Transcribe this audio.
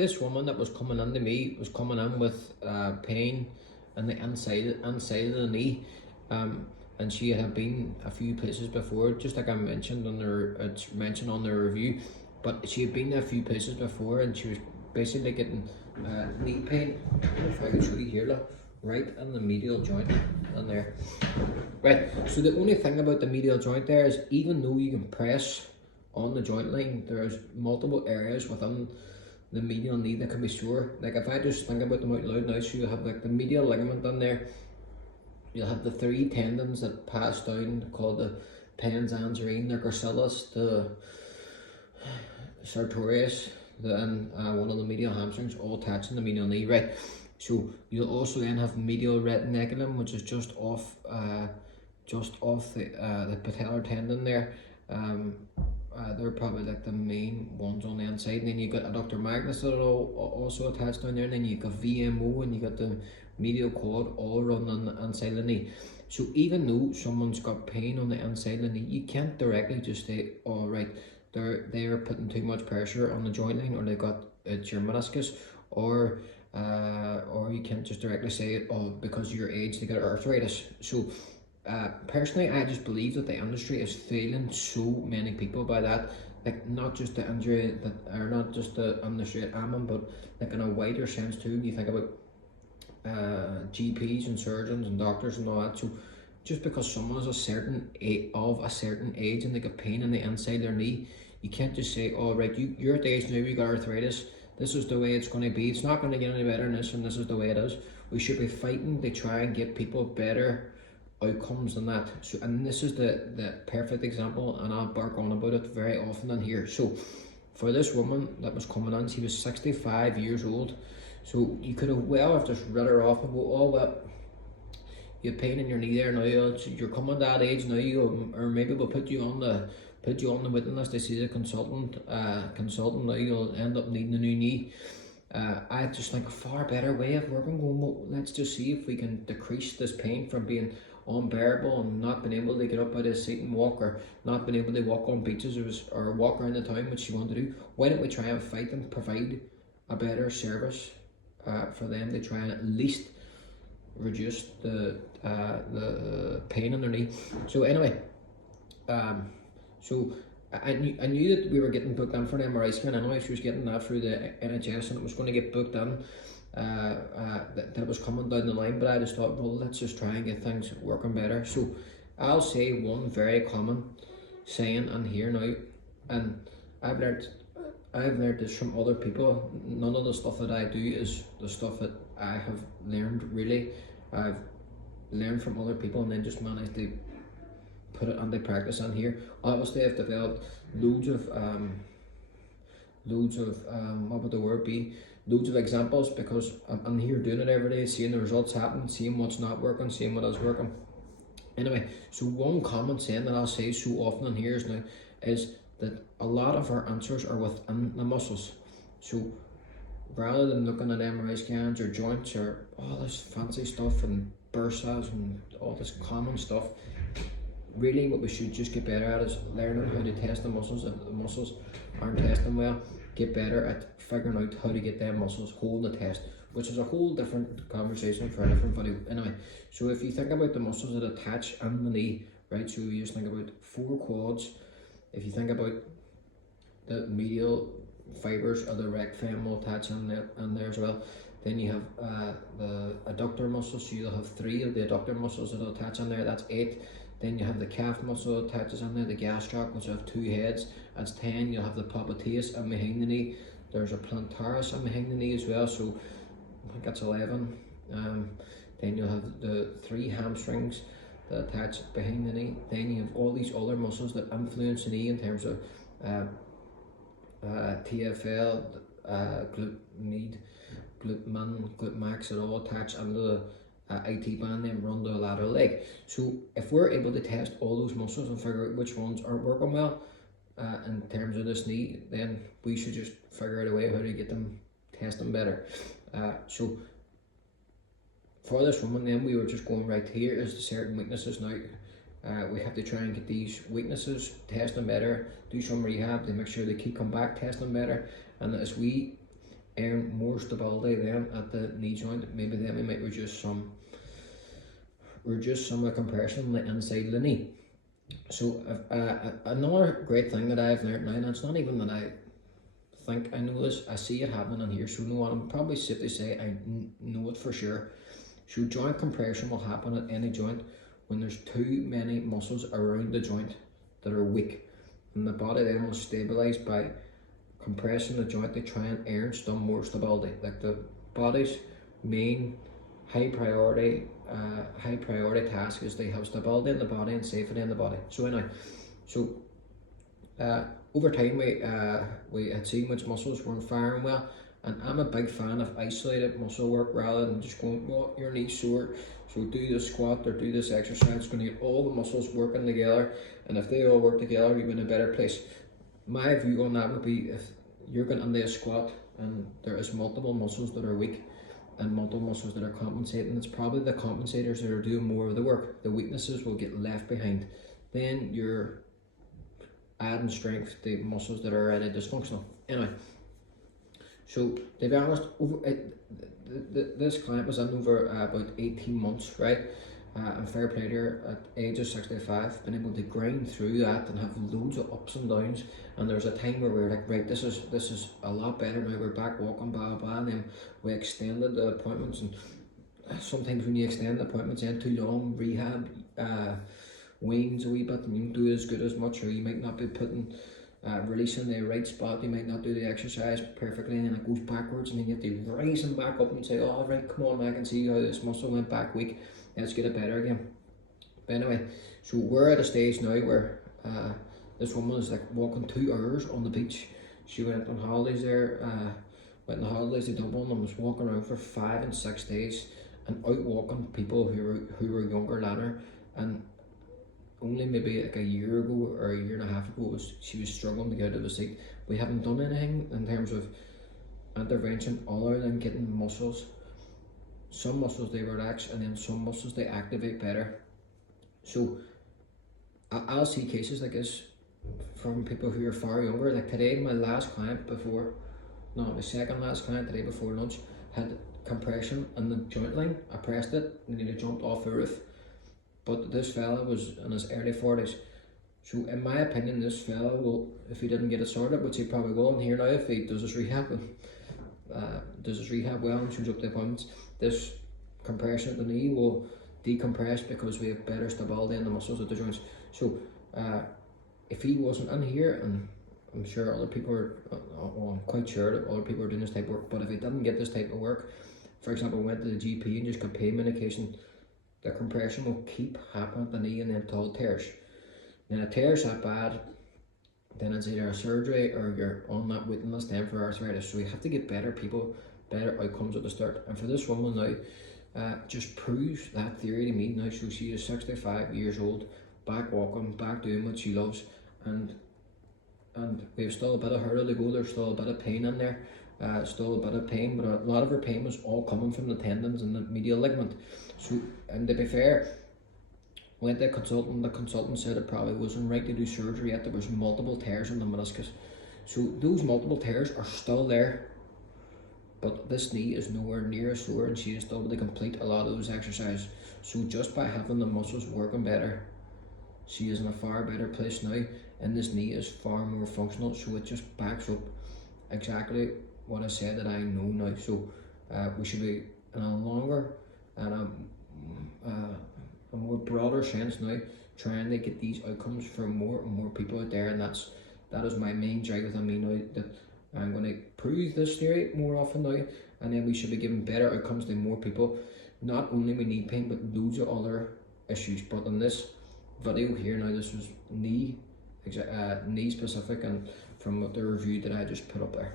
this woman that was coming in to me was coming in with pain in the inside of the knee, and she had been a few places before, just like I mentioned on it's mentioned on the review, but she had been a few places before, and she was basically getting knee pain. If I can show you here, look, right in the medial joint in there. Right, so the only thing about the medial joint there is, even though you can press on the joint line, there's multiple areas within the medial knee that can be sore. Like if I just think about them out loud now, so you have like the medial ligament in there, you'll have the 3 tendons that pass down called the pons anserine, the gracilis, the sartorius, and one of the medial hamstrings, all attached in the medial knee, right? So you'll also then have medial retinaculum, which is just off the patellar tendon there. They're probably like the main ones on the inside. And then you got adductor magnus that are also attached down there. And then you got VMO, and you got the medial quad all run on the inside of the knee. So even though someone's got pain on the inside of the knee, you can't directly just say, oh right, they're putting too much pressure on the joint line, or it's your meniscus, or you can't just directly say, oh, because of your age they got arthritis. So personally, I just believe that the industry is failing so many people by that. Like, not just the injury that, or not just the industry that I'm in, but like in a wider sense too. You think about GPs and surgeons and doctors and all that. So just because someone is of a certain age and they get pain in the inside of their knee, you can't just say, oh right, you're at the age now, you got arthritis, this is the way it's going to be, it's not going to get any better than this, and this is the way it is. We should be fighting to try and get people better outcomes than that. So, and this is the perfect example, and I'll bark on about it very often in here. So for this woman that was coming in, she was 65 years old. So you could have just read her off and go, oh well, you have pain in your knee there now, you're coming to that age now, or maybe we'll put you on the waiting list to see the consultant now, you'll end up needing a new knee. I just think a far better way of working, going, well, let's just see if we can decrease this pain from being unbearable and not being able to get up out of his seat and walk, or not being able to walk on beaches or walk around the town, which she wanted to do. Why don't we try and fight and provide a better service for them to try and at least reduce the pain in their knee. So anyway, so I knew that we were getting booked in for an MRI scan anyway. She was getting that through the NHS, and it was going to get booked in, that it was coming down the line. But I just thought, well, let's just try and get things working better. So I'll say one very common saying in here now, and I've learned this from other people. None of the stuff that I do is the stuff that I have learned, really. I've learned from other people and then just managed to put it into practice in here. Obviously I've developed loads of what would the word be, loads of examples, because I'm here doing it every day, seeing the results happen, seeing what's not working, seeing what is working. Anyway, so one common saying that I'll say so often in here is that a lot of our answers are within the muscles. So rather than looking at MRI scans or joints or all this fancy stuff and bursas and all this common stuff, really what we should just get better at is learning how to test the muscles. If the muscles aren't testing well, get better at figuring out how to get them muscles holding the test, which is a whole different conversation for a different video. Anyway, so if you think about the muscles that attach in the knee, right, so you just think about 4 quads. If you think about the medial fibers of the rect fem will attach in there as well. Then you have the adductor muscles, so you'll have 3 of the adductor muscles that will attach in there, that's 8. Then you have the calf muscle that attaches in there, the gastroc, which have 2 heads, that's 10. You'll have the popliteus in behind the knee. There's a plantaris in behind the knee as well, so I think that's 11. Then you'll have the 3 hamstrings that attach behind the knee. Then you have all these other muscles that influence the knee in terms of TFL, glute med, glute min, glute max, are all attached under the IT band and run the lateral leg. So if we're able to test all those muscles and figure out which ones aren't working well in terms of this knee, then we should just figure out a way how to get them testing better. So for this woman, then we were just going, right, here is the certain weaknesses now. We have to try and get these weaknesses testing better, do some rehab to make sure they keep coming back testing better, and as we earn more stability then at the knee joint. Maybe then we might reduce some of the compression on the inside of the knee. So another great thing that I've learned now, and it's not even that I think I know this, I see it happening in here, so no one, I'm probably safe to say I know it for sure. So joint compression will happen at any joint when there's too many muscles around the joint that are weak, and the body then will stabilize by compressing the joint to try and earn some more stability. Like the body's main high priority task is to have stability in the body and safety in the body. So anyway, over time we had seen which muscles weren't firing well, and I'm a big fan of isolated muscle work rather than just going, well, your knee's sore, so do this squat or do this exercise. It's going to get all the muscles working together, and if they all work together, you're in a better place. My view on that would be, if you're going into a squat and there is multiple muscles that are weak and multiple muscles that are compensating, it's probably the compensators that are doing more of the work. The weaknesses will get left behind. Then you're adding strength to muscles that are already dysfunctional. Anyway, so to be honest, this client was in over about 18 months, right? And fair play to her, at age of 65, been able to grind through that and have loads of ups and downs. And there was a time where we were like, right, this is a lot better now, we're back walking, blah blah, and then we extended the appointments. And sometimes when you extend the appointments in too long, rehab wanes a wee bit, and you don't do as good as much, or you might not be putting releasing the right spot, you might not do the exercise perfectly, and then it goes backwards, and then you have to rise them back up and say, oh right, come on, I can see how this muscle went back weak, let's get it better again. But anyway, so we're at a stage now where this woman is like walking 2 hours on the beach. She went on holidays there, went on holidays to Dublin, and was walking around for 5 and 6 days and out walking people who were younger than her. And only maybe like a year ago or a year and a half ago she was struggling to get out of the seat. We haven't done anything in terms of intervention other than getting muscles. Some muscles they relax, and then some muscles they activate better. So I'll see cases like this from people who are far younger. Like today, my last client my second last client today before lunch had compression in the joint line. I pressed it and he jumped off the roof. But this fella was in his early 40s. So in my opinion, this fella will, if he didn't get it sorted, which he probably will, and here now if he does his rehab well and shows up the appointments, this compression at the knee will decompress because we have better stability in the muscles of the joints. So if he wasn't in here, and I'm sure other people are, well, I'm quite sure that other people are doing this type of work, but if he didn't get this type of work, for example, went to the GP and just got pain medication, the compression will keep happening at the knee and then until it tears. Then it tears that bad, then it's either a surgery or you're on that waiting list then for arthritis. So we have to get better outcomes at the start. And for this woman now, just proves that theory to me now. So she is 65 years old, back walking, back doing what she loves, and we've still a bit of hurdle to go. There's still a bit of pain in there. Still a bit of pain, but a lot of her pain was all coming from the tendons and the medial ligament. So, and to be fair, went to a consultant. The consultant said it probably wasn't right to do surgery yet. There was multiple tears in the meniscus. So those multiple tears are still there, but this knee is nowhere near as sore, and she is still able to complete a lot of those exercises. So just by having the muscles working better, she is in a far better place now, and this knee is far more functional. So it just backs up exactly what I said that I know now. So we should be in a longer and a more broader sense now, trying to get these outcomes for more and more people out there, and that is my main drive within me now, that I'm going to prove this theory more often now, and then we should be giving better outcomes to more people, not only with knee pain but loads of other issues. But in this video here now, this was knee specific, and from the review that I just put up there.